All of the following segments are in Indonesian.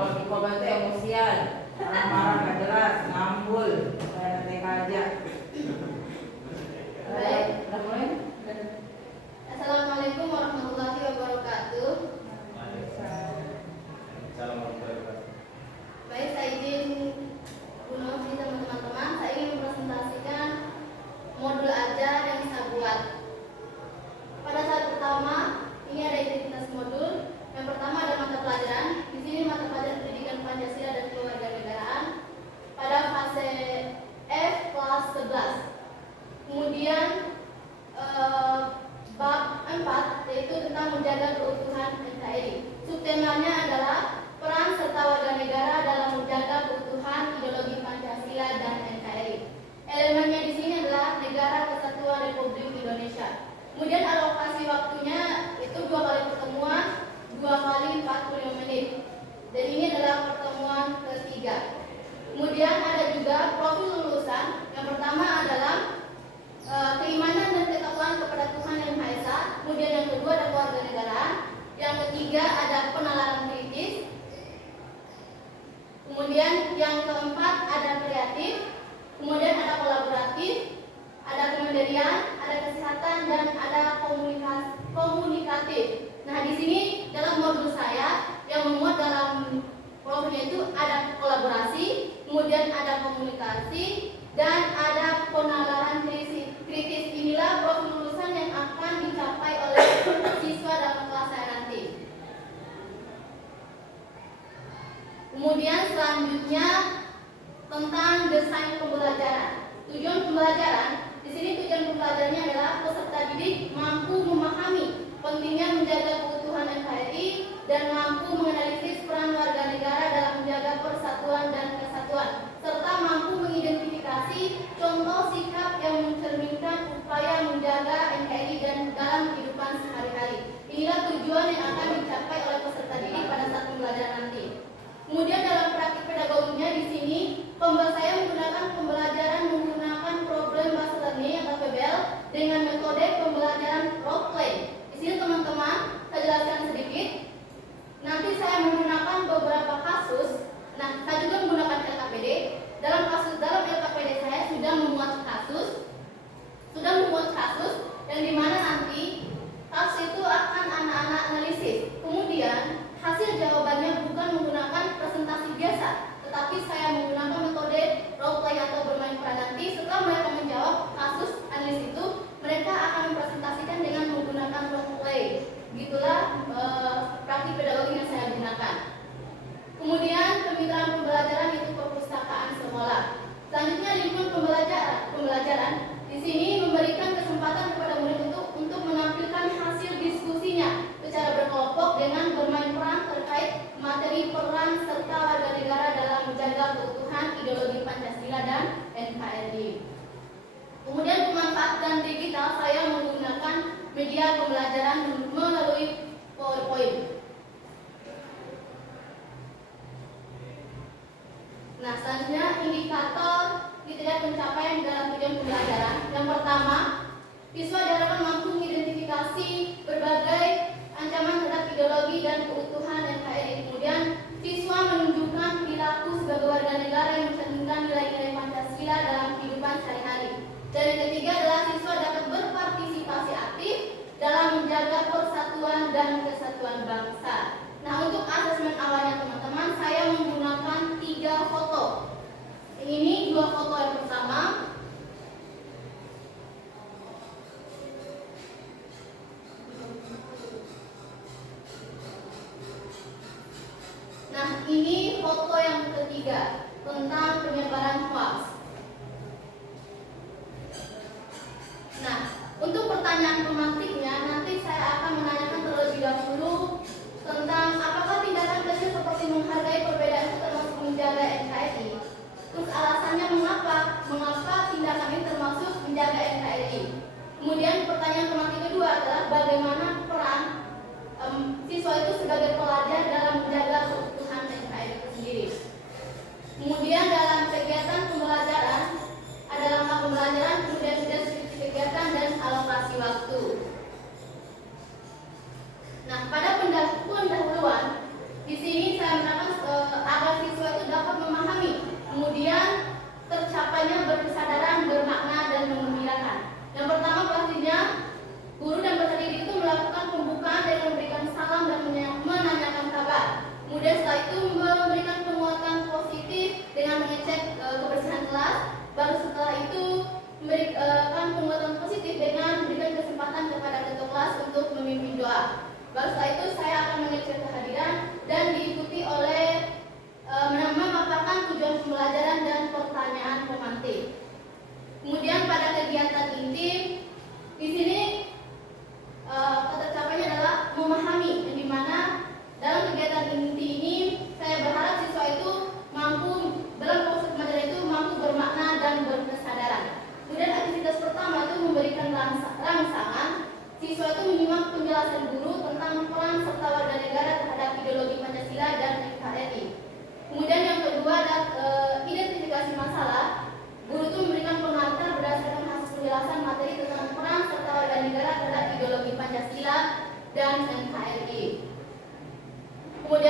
Kalau di korban itu emosian, marah-marah nggak jelas, ngambul, kayak TK aja. Baik. Udah mulai? Assalamualaikum warahmatullahi wabarakatuh. Baik, saya izin Gunovi sama teman-teman, saya ingin mempresentasikan modul ajar yang saya buat. Pada saat pertama, ini ada identitas modul. Yang pertama ada mata pelajaran. Di sini mata pelajaran pendidikan Pancasila dan kewarganegaraan pada fase F kelas 11. Kemudian bab 4 yaitu tentang menjaga keutuhan NKRI. Subtemanya adalah peran serta warga negara dalam menjaga keutuhan ideologi Pancasila dan NKRI. Elemennya di sini adalah Negara Kesatuan Republik Indonesia. Kemudian alokasi waktunya itu 2 kali pertemuan, 2 kali 45 menit. Dan ini adalah pertemuan ketiga. Kemudian ada juga profil lulusan. Yang pertama adalah keimanan dan ketakwaan kepada Tuhan Yang Maha Esa. Kemudian yang kedua ada kewarganegaraan. Yang ketiga ada penalaran kritis. Kemudian yang keempat ada kreatif. Kemudian ada kolaboratif, ada kemandirian, ada kesehatan, dan ada komunikatif. Nah, di sini dalam modul saya yang memuat dalam profilnya itu ada kolaborasi, kemudian ada komunikasi, dan ada penalaran kritis. Inilah profil lulusan yang akan dicapai oleh siswa dalam kelas saya nanti. Kemudian selanjutnya tentang desain pembelajaran. Tujuan pembelajaran, di sini tujuan pembelajarannya adalah peserta didik mampu memahami pentingnya menjaga keutuhan NKRI dan mampu menganalisis peran warga negara dalam menjaga persatuan dan kesatuan, serta mampu mengidentifikasi contoh sikap yang mencerminkan upaya menjaga NKRI dan dalam kehidupan sehari-hari. Inilah tujuan yang akan dicapai oleh peserta didik pada saat pembelajaran nanti. Kemudian dalam praktik pedagoginya di sini, saya menggunakan pembelajaran menggunakan problem based learning atau PBL dengan metode pembelajaran role play. Di sini teman-teman, saya jelaskan sedikit. Nanti saya menggunakan beberapa kasus. Nah, saya juga menggunakan LKPD. Dalam LKPD saya sudah memuat kasus yang dimana nanti kasus itu akan anak-anak analisis. Kemudian hasil jawabannya bukan menggunakan presentasi biasa, tetapi saya menggunakan metode role play atau bermain peran. Nanti setelah mereka menjawab kasus analisis itu, mereka akan mempresentasikan dengan menggunakan role play. Begitulah praktik pedagogi yang saya gunakan. Kemudian kemitraan pembelajaran itu perpustakaan sekolah. Selanjutnya lingkungan pembelajaran di sini memberikan kesempatan kepada murid untuk menampilkan hasil diskusinya secara berkelompok dengan bermain peran terkait materi peran serta warga negara dalam menjaga keutuhan ideologi Pancasila dan NKRI. Kemudian pemanfaatan digital, saya menggunakan media pembelajaran melalui PowerPoint. Nah, selanjutnya indikator kriteria pencapaian dalam tujuan pembelajaran. Yang pertama, siswa diharapkan mampu mengidentifikasi berbagai ancaman terhadap ideologi dan keutuhan NKRI. Kemudian, siswa menunjukkan perilaku sebagai warga negara yang mencerminkan nilai-nilai Pancasila dalam kehidupan sehari-hari. Dan yang ketiga adalah siswa dapat berpartisipasi aktif dalam menjaga persatuan dan kesatuan bangsa. Nah, untuk asesmen awalnya teman-teman, saya menggunakan 3 foto. Ini 2 foto yang pertama. Nah, ini foto yang ketiga tentang penyebaran hoax. Nah, untuk pertanyaan pemantiknya nanti saya akan menanyakan terlebih dahulu tentang apakah tindakan kecil seperti menghargai perbedaan itu termasuk menjaga NKRI. Terus alasannya mengapa tindakan ini termasuk menjaga NKRI. Kemudian pertanyaan pemantik kedua adalah bagaimana peran siswa itu sebagai pelajar dalam menjaga keutuhan NKRI itu sendiri. Kemudian dalam kegiatan pembelajaran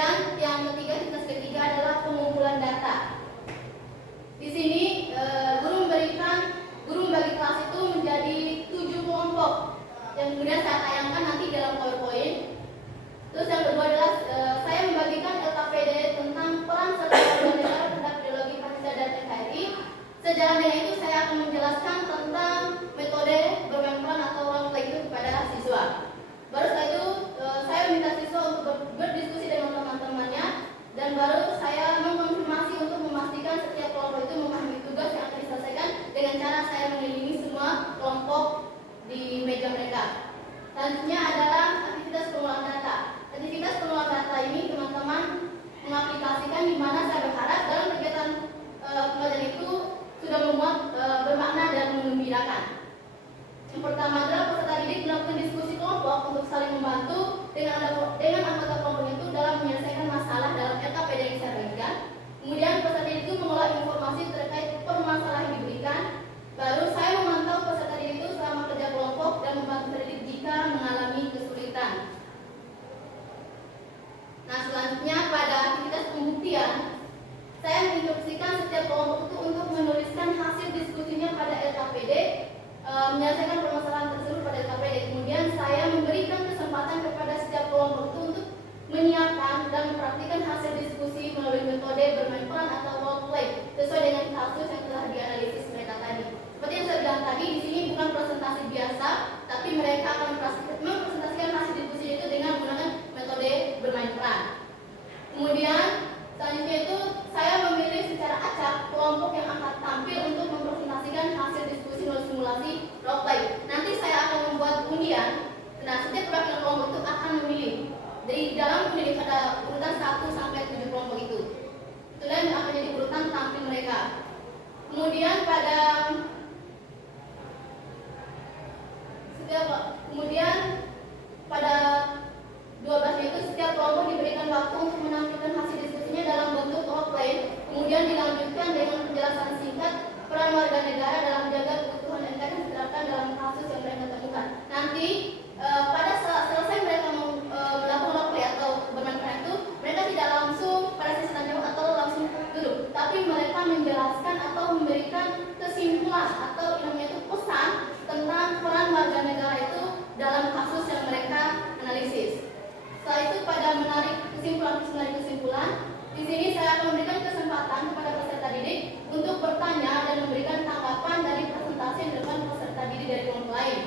Kemudian yang ketiga, tugas ketiga adalah pengumpulan data. Di sini guru membagi kelas itu menjadi 7 kelompok yang kemudian saya tayangkan nanti dalam PowerPoint. Terus yang kedua adalah saya membagikan LKPD tentang peran serta warga negara terhadap ideologi Pancasila dan NKRI. Sejalan dengan itu saya akan menjelaskan tentang metode bermain peran atau role play itu kepada siswa. Baru setelah itu saya meminta siswa untuk berdiskusi dengan teman-temannya, dan baru saya mengkonfirmasi untuk memastikan setiap kelompok itu memahami tugas yang akan diselesaikan dengan cara saya mengelilingi semua kelompok di meja mereka. Selanjutnya adalah aktivitas pengolahan data. Aktivitas pengolahan data ini teman-teman mengaplikasikan di mana saya berharap dalam kegiatan pembelajaran itu sudah memuat bermakna dan mengembirakan. Yang pertama adalah peserta didik melakukan diskusi kelompok untuk saling membantu dengan anggota kelompok itu dalam menyelesaikan masalah dalam LKPD yang saya bagikan. Kemudian peserta didik itu mengolah informasi terkait permasalahan yang diberikan. Baru saya memantau peserta didik itu selama kerja kelompok dan membantu peserta didik jika mengalami kesulitan. Nah, selanjutnya pada aktivitas pembuktian, saya menginstruksikan setiap kelompok itu untuk menuliskan hasil diskusinya pada LKPD, menyelesaikan permasalahan tersebut pada LKPD. Kemudian saya memberikan kesempatan kepada setiap kelompok itu untuk menyiapkan dan mempraktikkan hasil diskusi melalui metode bermain peran atau role play sesuai dengan kasus yang telah dianalisis mereka tadi. Seperti yang saya bilang tadi, di sini bukan presentasi biasa, tapi mereka akan mempresentasikan hasil diskusi itu dengan menggunakan metode bermain peran. Kemudian selanjutnya itu saya memilih secara acak kelompok yang akan tampil untuk mempresentasikan hasil diskusi melalui simulasi role play. Nanti saya akan membuat undian. Nah, setiap perwakilan kelompok itu akan memilih. Dari dalam undian ada urutan 1 sampai 7 kelompok itu. Itulah yang akan jadi urutan tampil mereka. Kemudian pada 12 itu setiap kelompok diberikan waktu untuk menampilkan hasil diskusinya dalam bentuk role play. Kemudian dilanjutkan dengan penjelasan singkat peran warga negara dalam menjaga keutuhan NKRI yang diterapkan dalam kasus yang mereka temukan. Nanti pada saat selesai mereka melakukan role play atau bermain peran itu, mereka tidak langsung pada sesi tanya jawab atau langsung duduk, tapi mereka menjelaskan atau memberikan kesimpulan atau namanya itu pesan tentang peran warga negara itu dalam kasus yang mereka analisis. Setelah itu pada menarik kesimpulan, di sini saya akan memberikan kesempatan kepada peserta didik untuk bertanya dan memberikan tanggapan dari presentasi yang dilakukan peserta didik dari kelompok lain.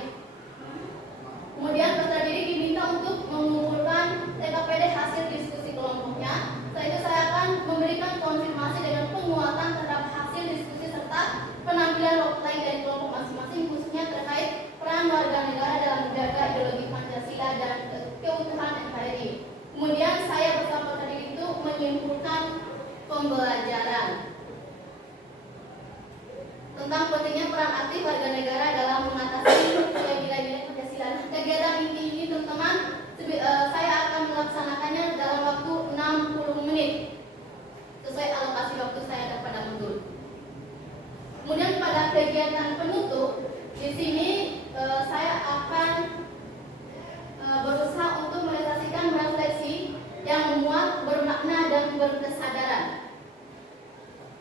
Kemudian peserta didik diminta untuk mengumpulkan LKPD hasil diskusi kelompoknya. Setelah itu saya akan memberikan konfirmasi dengan penguatan terhadap hasil diskusi serta penampilan role play dari kelompok masing-masing, khususnya terkait peran warga negara dalam menjaga ideologi Pancasila dan keutuhan NKRI. Kemudian saya bersama peserta didik itu menyimpulkan pembelajaran tentang pentingnya peran aktif warga negara dalam mengatasi nilai-nilai Pancasila. Kegiatan ini teman-teman saya akan melaksanakannya dalam waktu 60 menit sesuai alokasi waktu saya ada pada modul. Kemudian pada kegiatan penutup di sini saya akan berusaha untuk merealisasikan refleksi yang memuat, bermakna dan berkesadaran.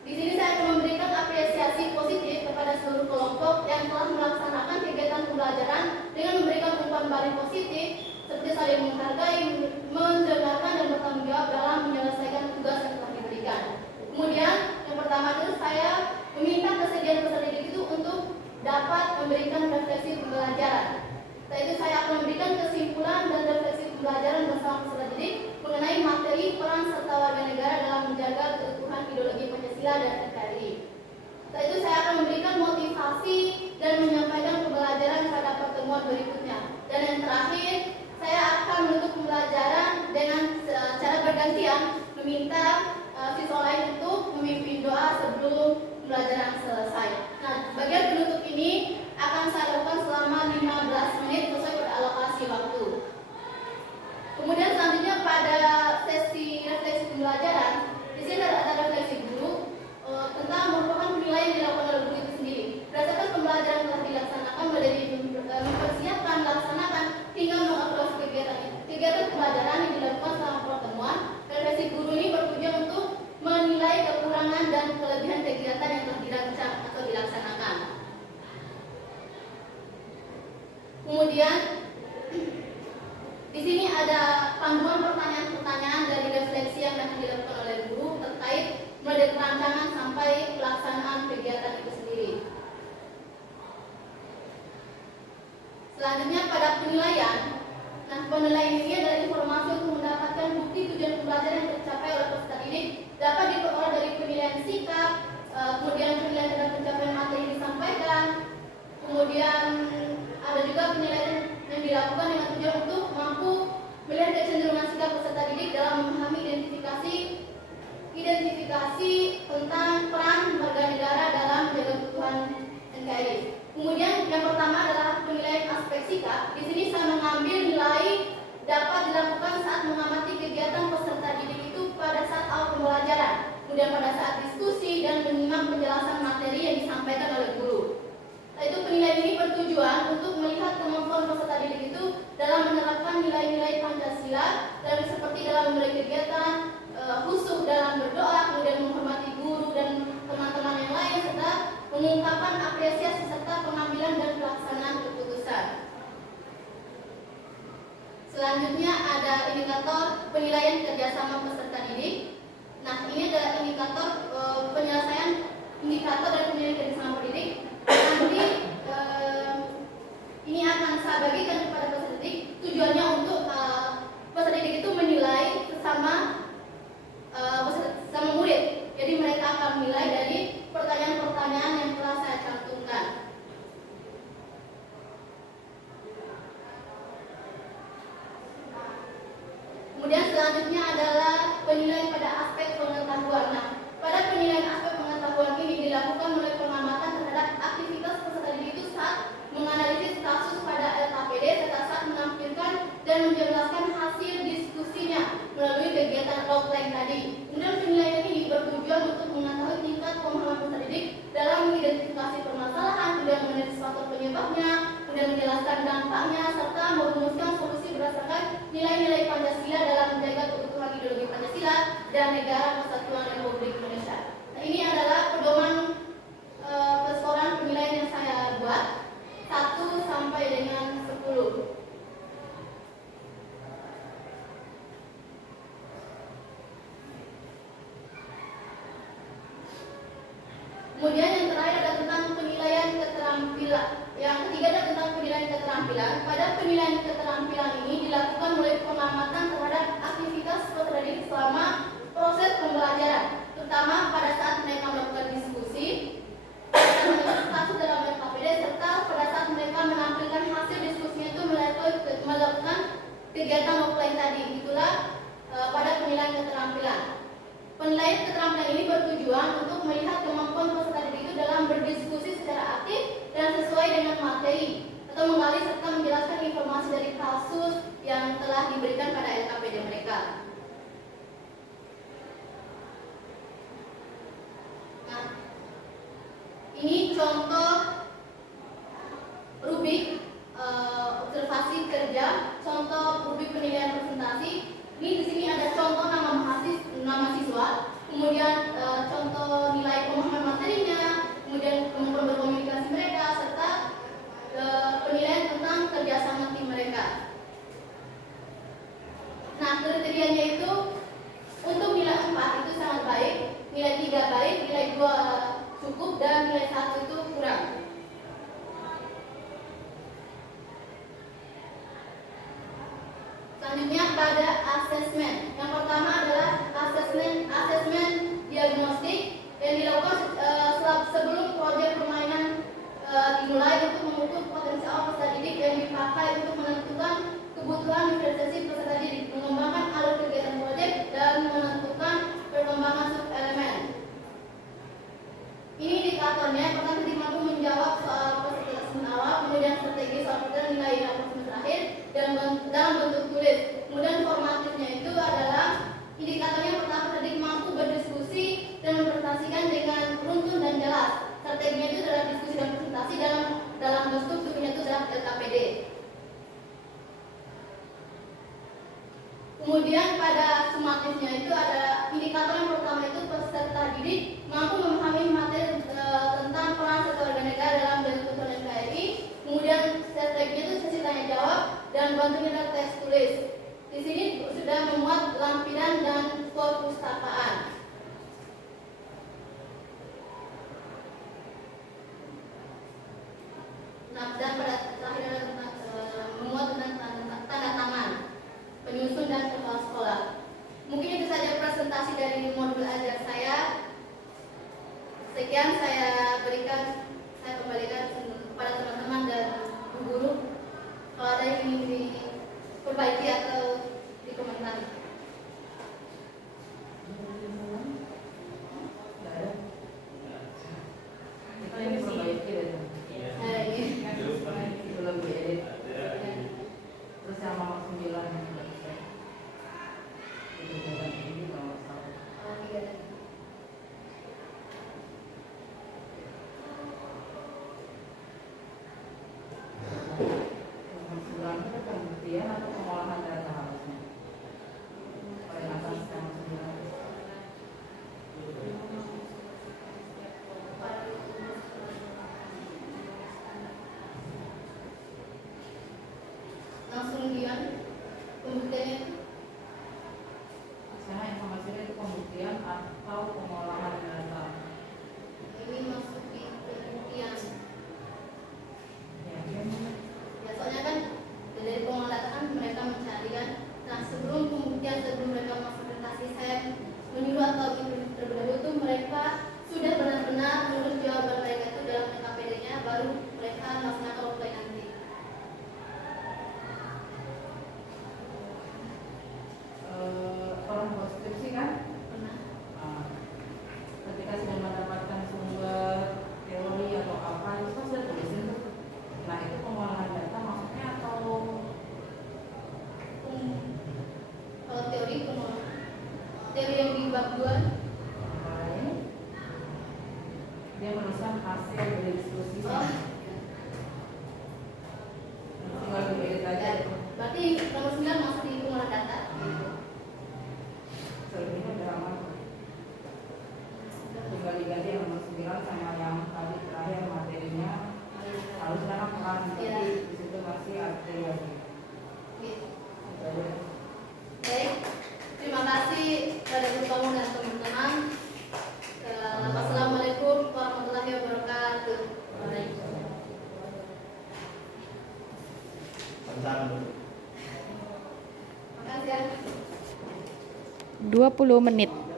Di sini saya akan memberikan apresiasi positif kepada seluruh kelompok yang telah melaksanakan kegiatan pembelajaran dengan memberikan umpan balik positif seperti saling menghargai, mendengarkan dan bertanggung jawab dalam menyelesaikan tugas yang telah diberikan. Kemudian yang pertama itu saya meminta kesediaan peserta didik itu untuk dapat memberikan refleksi pembelajaran. Setelah itu saya akan memberikan kesimpulan dan refleksi pembelajaran bersama peserta didik mengenai materi peran serta warga negara dalam menjaga keutuhan ideologi Pancasila dan NKRI. Setelah itu saya akan memberikan motivasi dan menyampaikan pembelajaran pada pertemuan berikutnya. Dan yang terakhir, saya akan menutup pembelajaran dengan cara bergantian meminta siswa lain untuk memimpin doa sebelum pembelajaran selesai. Nah, bagian penutup ini akan saya lakukan selama 15 menit sesuai pada alokasi waktu. Kemudian selanjutnya pada sesi refleksi pembelajaran, di sini ada refleksi guru tentang merupakan penilaian yang dilakukan oleh guru itu sendiri. Berdasarkan pembelajaran telah dilaksanakan, menjadi mempersiapkan, melaksanakan hingga mengevaluasi kegiatan pembelajaran yang dilakukan selama pertemuan. Refleksi Kemudian di sini ada panduan pertanyaan-pertanyaan dari refleksi yang akan dilakukan oleh guru terkait mulai dari perancangan sampai pelaksanaan kegiatan itu sendiri. Selanjutnya pada penilaian. Nah, penilaian ini adalah informasi untuk mendapatkan bukti tujuan pembelajaran yang tercapai oleh peserta didik dapat diperoleh dari penilaian sikap, kemudian penilaian terhadap pencapaian materi yang disampaikan, kemudian ada juga penilaian yang dilakukan dengan tujuan untuk mampu melihat kecenderungan sikap peserta didik dalam memahami identifikasi tentang peran warga negara dalam menjaga kebutuhan NKRI. Kemudian yang pertama adalah penilaian aspek sikap. Di sini saya mengambil nilai dapat dilakukan saat mengamati kegiatan peserta didik itu pada saat awal pembelajaran, kemudian pada saat diskusi dan menyimak penjelasan materi yang disampaikan oleh guru. Itu penilaian ini bertujuan untuk melihat kemampuan peserta didik itu dalam menerapkan nilai-nilai Pancasila dan seperti dalam memulai kegiatan, khusyuk dalam berdoa, kemudian menghormati guru dan teman-teman yang lain, serta mengungkapkan apresiasi serta pengambilan dan pelaksanaan keputusan. Selanjutnya ada indikator penilaian kerjasama peserta didik. Nah, ini adalah indikator penyelesaian indikator dari penilaian kerjasama pendidik. Nanti ini akan saya bagikan kepada peserta didik. Tujuannya untuk peserta didik itu menilai sesama murid. Jadi mereka akan menilai dari pertanyaan-pertanyaan yang telah saya cantumkan. Kemudian selanjutnya adalah penilaian pada aspek pengetahuan. Nah, pada penilaian aspek pengetahuan ini dilakukan melalui pengamatan terhadap aktivitas peserta didik itu saat menganalisis kasus pada LKPD serta saat menampilkan dan menjelaskan hasil diskusinya melalui kegiatan offline tadi. Kemudian penilaian ini bertujuan untuk mengetahui tingkat pemahaman peserta didik dalam mengidentifikasi permasalahan, kemudian menganalisis faktor penyebabnya, kemudian menjelaskan dampaknya, serta merumuskan solusi berdasarkan nilai-nilai Pancasila dalam menjaga keutuhan ideologi Pancasila dan Negara Kesatuan Republik Indonesia. Nah, ini adalah pedoman perskoran penilaian yang saya buat 1 sampai dengan 10. Kemudian yang terakhir ada tentang penilaian keterampilan. Yang ketiga ada tentang penilaian keterampilan. Pada penilaian keterampilan ini dilakukan melalui pengamatan terhadap aktivitas peserta didik selama proses pembelajaran, terutama pada saat mereka melakukan diskusi, kasus dalam LKPD, serta pada saat mereka menampilkan hasil diskusinya itu melakukan kegiatan offline tadi. Itulah pada penilaian keterampilan. Penilaian keterampilan ini bertujuan untuk melihat kemampuan peserta didik itu dalam berdiskusi secara aktif dan sesuai dengan materi, atau menggali serta menjelaskan informasi dari kasus yang telah diberikan pada LKPD mereka. Nah, ini contoh rubrik observasi kerja, contoh rubrik penilaian presentasi. Ini di sini ada contoh nama siswa, kemudian contoh nilai pemahaman materinya, kemudian kemampuan berkomunikasi mereka, serta penilaian tentang kerjasama tim mereka. Nah, kriterianya itu untuk nilai 4 itu sangat baik, nilai 3 baik, nilai 2 cukup, dan nilai 1 itu kurang. Selanjutnya pada asesmen. Yang pertama adalah asesmen diagnostik yang dilakukan sebelum proyek permainan dimulai untuk mengukur potensi awal peserta didik yang dipakai untuk menentukan kebutuhan diferensiasi peserta didik, mengembangkan alur kegiatan proyek, dan menentukan perkembangan sub-elemen. Ini indikatornya, pertama didik mampu menjawab soal peserta asesmen awal, kemudian strategi soal peserta nilai asesmen terakhir, dan dalam bentuk tulis. Kemudian formatifnya itu adalah indikatornya pertama didik mampu berdiskusi dan mempresentasikan dengan runtun dan jelas. Strateginya itu adalah diskusi dan presentasi dalam bentuk itu adalah LKPD. Kemudian pada sumatifnya itu ada indikator yang pertama itu peserta didik mampu memahami materi tentang peran serta warga negara dalam bentuk NKRI. Kemudian strateginya itu sesi tanya bab 2. Lain. Dia menuliskan hasil dari diskusi. Oh. Tinggal diedit aja. Berarti nomor 9 masih di pengolah data. Gitu. Selebihnya udah aman. Tinggal diganti yang nomor 9 sama yang tadi terakhir materinya. Harusnya kan peran, Iya. tapi di situ masih ada lagi. Gitu. Itu aja. Baik, terima kasih pada kamu dan teman-teman. Wassalamualaikum warahmatullahi wabarakatuh. Makasih ya. 20 menit.